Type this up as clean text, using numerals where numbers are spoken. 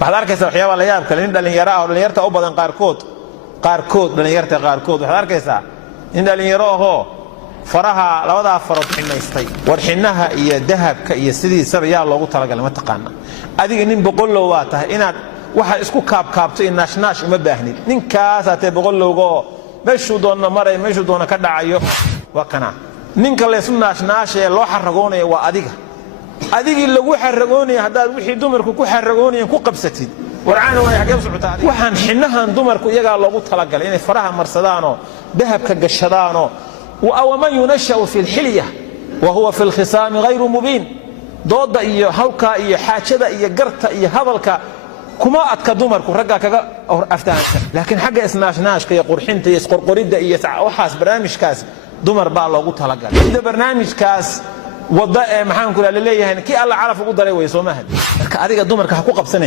waxaad arkaysaa waxyaaba la yaab kale in dhalinyaro ah oo dhalinyarta u badan qaarkood dhalinyarta qaarkood waxaad arkaysaa in dhalinyaro ahoo faraha labada farood xinaystay war xinaha iyo dahabka iyo sidiisaba yaa loogu talagalay ma taqaana adiga nin boqollow waa tahay inaad waxa isku kaabkaabto in naashnash uma baahnid ninkaas aatee boqollowgo meeshuu doona maray meeshuu doona ka dhacayo waa kana ninka la isku naashnaashee loo xaragoonayo waa adigii lagu xaragoonaya haddaad wixii dumarku ku xaragoonayeen ku qabsatid warcaana way xagee socotaa waxaan xinahan dumarku iyaga loogu talagalay inay faraha marsadaano dahabka gashadaano ومن ينشأ في الحلية وهو في الخصام غير مبين ضد إيه هوكا إيه حاجة إيه قرطة إيه هذلك كما أتكدمر كرجع كجا أفتان لكن حاجة اسناش كي قرحين تيس قرقريد إيه وحاس برنامج كاس دمر بالله قلت هلا إذا برنامج كاس وضع محن كل اللي هنا كي الله عرف قدره ويسومه هذا كأديك دمر كحقوق بسنة